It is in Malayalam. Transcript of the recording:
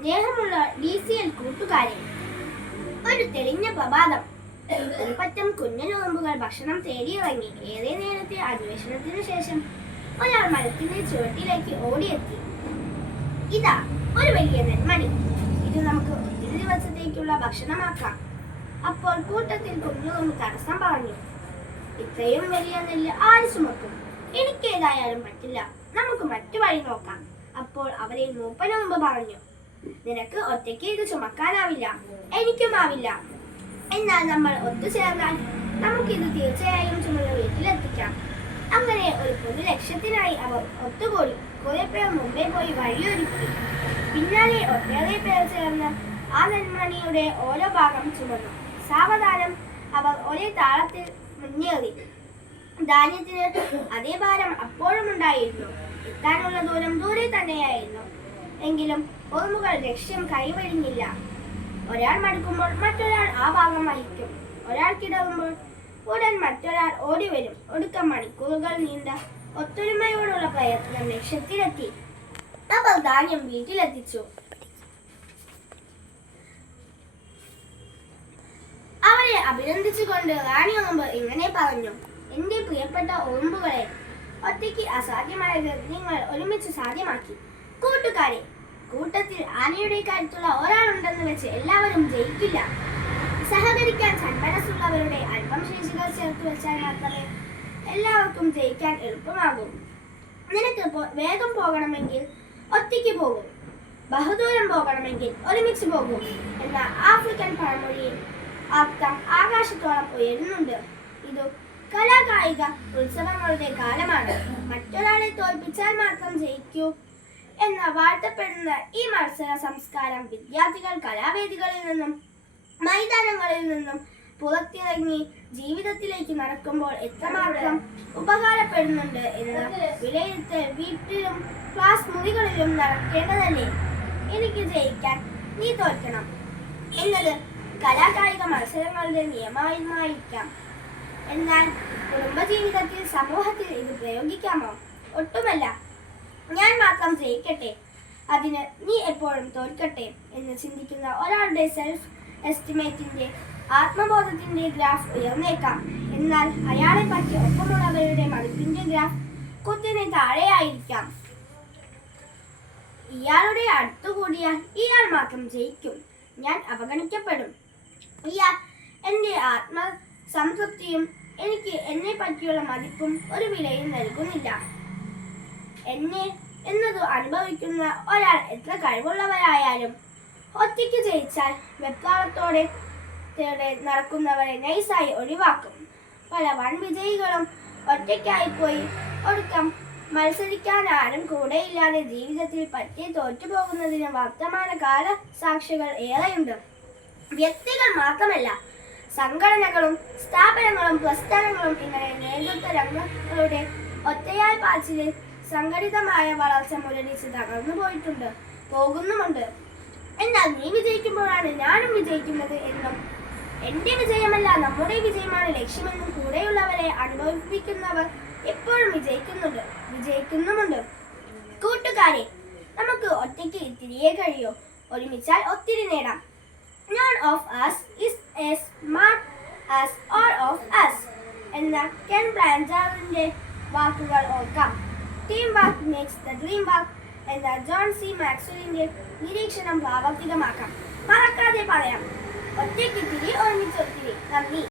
സ്നേഹമുള്ള ഡി സി എൽ കൂട്ടുകാരെ ഒരു തെളിഞ്ഞ പ്രഭാതം. പറ്റം നോമ്പുകൾ ഭക്ഷണം തേടിയിറങ്ങി ഏറെ നേരത്തെ അന്വേഷണത്തിന് ശേഷം ഒരാൾ മരത്തിന്റെ ചുവട്ടിലേക്ക് ഓടിയെത്തി. ഇതാ ഒരു വലിയ നെന്മണി. ഇത് നമുക്ക് ഒത്തിരി ദിവസത്തേക്കുള്ള ഭക്ഷണമാക്കാം. അപ്പോൾ കൂട്ടത്തിൽ കുഞ്ഞുറുമ്പ് തടസ്സം പറഞ്ഞു ഇത്രയും വലിയ നെല്ല് ആര് ചുമക്കും? എനിക്കേതായാലും പറ്റില്ല. നമുക്ക് മറ്റു വഴി നോക്കാം. അപ്പോൾ അവരെ മൂപ്പനോമ്പ് പറഞ്ഞു നിനക്ക് ഒറ്റയ്ക്ക് ഇത് ചുമക്കാനാവില്ല. എനിക്കും ആവില്ല. എന്നാൽ നമ്മൾ ഒത്തുചേർന്നാൽ നമുക്കിത് തീർച്ചയായും ചുമന്ന വീട്ടിലെത്തിക്കാം അങ്ങനെ ഒരു പൊതു ലക്ഷ്യത്തിനായി അവർ ഒത്തുകൂടി കുറെ പേർ മുമ്പേ പോയി വഴിയൊരുക്കി. പിന്നാലെ ഒട്ടേറെ പേർ ചേർന്ന് ആ നെന്മണിയുടെ ഓരോ ഭാഗം ചുമന്നു. സാവധാനം അവർ ഒരേ താളത്തിൽ മുന്നേറി. ധാന്യത്തിന് അതേ ഭാരം അപ്പോഴും ഉണ്ടായിരുന്നു. എത്താനുള്ള ദൂരം ദൂരെ തന്നെയായിരുന്നു. എങ്കിലും ഓർമ്മകൾ ലക്ഷ്യം കൈവഴിഞ്ഞില്ല ഒരാൾ മടുക്കുമ്പോൾ മറ്റൊരാൾ ആ ഭാഗം വഹിക്കും. ഒരാൾ കിടവുമ്പോൾ ഉടൻ മറ്റൊരാൾ ഓടി വരും. ഒടുക്കം മണിക്കൂറുകൾ നീണ്ട ഒത്തൊരുമയോടുള്ള പ്രയത്നം ലക്ഷ്യത്തിലെത്തി. അവർ ധാന്യം വീട്ടിലെത്തിച്ചു. അവരെ അഭിനന്ദിച്ചുകൊണ്ട് റാണി ഓമ്പ് ഇങ്ങനെ പറഞ്ഞു. എന്റെ പ്രിയപ്പെട്ട ഓമ്പുകളെ ഒറ്റയ്ക്ക് അസാധ്യമായത് നിങ്ങൾ ഒരുമിച്ച് സാധ്യമാക്കി. കൂട്ടുകാരെ കൂട്ടത്തിൽ ആനയുടെ കാര്യത്തുള്ള ഒരാളുണ്ടെന്ന് വെച്ച് എല്ലാവരും ജയിക്കില്ല. സഹകരിക്കാൻ സന്മനസ്സുള്ളവരുടെ അല്പം ശേഷികൾ ചേർത്ത് വെച്ചാൽ മാത്രമേ എല്ലാവർക്കും ജയിക്കാൻ എളുപ്പമാകൂ. നിനക്ക് വേഗം പോകണമെങ്കിൽ ഒറ്റയ്ക്ക് പോകും. ബഹുദൂരം പോകണമെങ്കിൽ ഒരുമിച്ച് പോകും എന്ന ആഫ്രിക്കൻ പഴമൊഴിയിൽ അർത്ഥം ആകാശത്തോളം ഉയരുന്നുണ്ട്. ഇത് കലാകായിക ഉത്സവങ്ങളുടെ കാലമാണ്. മറ്റൊരാളെ തോൽപ്പിച്ചാൽ മാത്രം ജയിക്കൂ. എന്ന വാഴ്ത്തപ്പെടുന്ന ഈ മത്സര സംസ്കാരം വിദ്യാർത്ഥികൾ കലാവേദികളിൽ നിന്നും മൈതാനങ്ങളിൽ നിന്നും പുറത്തിറങ്ങി ജീവിതത്തിലേക്ക് നടക്കുമ്പോൾ എത്രമാത്രം ഉപകാരപ്പെടുന്നുണ്ട് എന്ന് വിലയിരുത്തൽ വീട്ടിലും ക്ലാസ് മുറികളിലും നടക്കേണ്ടതല്ലേ? എനിക്ക് ജയിക്കാൻ നീ തോൽക്കണം. എന്നത് കലാകായിക മത്സരങ്ങളുടെ നിയമമായിരിക്കാം എന്നാൽ കുടുംബജീവിതത്തിൽ സമൂഹത്തിൽ ഇത് പ്രയോഗിക്കാമോ? ഒട്ടുമല്ല. മാത്രം ജയിക്കട്ടെ അതിന് നീ എപ്പോഴും തോൽക്കട്ടെ എന്ന് ചിന്തിക്കുന്ന ഒരാളുടെ സെൽഫ് എസ്റ്റിമേറ്റിന്റെ ആത്മബോധത്തിന്റെ ഗ്രാഫ് ഉയർന്നേക്കാം. എന്നാൽ അയാളെ പറ്റി ഒപ്പമുള്ളവരുടെ മതിപ്പിന്റെ ഗ്രാഫ് കുത്തിനെ താഴെയായിരിക്കാം. ഇയാളുടെ അടുത്തുകൂടിയാൽ ഇയാൾ മാത്രം ജയിക്കും. ഞാൻ അവഗണിക്കപ്പെടും. ഇയാൾ എന്റെ ആത്മ സംതൃപ്തിയും എനിക്ക് എന്നെ പറ്റിയുള്ള മതിപ്പും ഒരു വിലയും നൽകുന്നില്ല. എന്നെ എന്നത് അനുഭവിക്കുന്ന ഒരാൾ എത്ര കഴിവുള്ളവരായാലും ഒറ്റയ്ക്ക് ജയിച്ചാൽ വെപ്രാളത്തോടെ ത്തോടെ നടക്കുന്നവരെ നൈസായി ഒഴിവാക്കും. പല വൻ വിജയികളും ഒറ്റയ്ക്കായി പോയി ഒടുക്കം മത്സരിക്കാൻ ആരും കൂടെയില്ലാതെ ജീവിതത്തിൽ പറ്റി തോറ്റുപോകുന്നതിന് വർത്തമാന കാല സാക്ഷികൾ ഏറെയുണ്ട്. വ്യക്തികൾ മാത്രമല്ല സംഘടനകളും സ്ഥാപനങ്ങളും പ്രസ്ഥാനങ്ങളും ഇങ്ങനെ നേതൃത്വ രംഗങ്ങളുടെ ഒറ്റയാൽ പാച്ചിലിൽ സംഘടിതമായ വളർച്ച മുരടിച്ച് തകർന്നു പോയിട്ടുണ്ട് പോകുന്നുമുണ്ട്. എന്നാൽ നീ വിജയിക്കുമ്പോഴാണ് ഞാനും വിജയിക്കുന്നത് എന്നും. എന്റെ വിജയമല്ല നമ്മുടെ വിജയമാണ്. ലക്ഷ്യമെന്നും കൂടെയുള്ളവരെ അനുഭവിപ്പിക്കുന്നവർ എപ്പോഴും വിജയിക്കുന്നുണ്ട്. വിജയിക്കുന്നുമുണ്ട്. കൂട്ടുകാരെ നമുക്ക് ഒറ്റയ്ക്ക് തിരികെ കഴിയോ? ഒരുമിച്ചാൽ ഒത്തിരി നേടാം. None of us is as smart as all of us. എന്ന കെൻ ബ്ലാൻഡറിന്റെ വാക്കുകൾ ഓർക്കാം. Team work makes the dream work എന്ന ജോൺ സി മാക്സ്വലിന്റെ നിരീക്ഷണം പ്രാവർത്തികമാക്കാം മറക്കാതെ പറയാം. ഒറ്റയ്ക്ക് തിരി ഒരുമിച്ച് ഒത്തിരി. നന്ദി.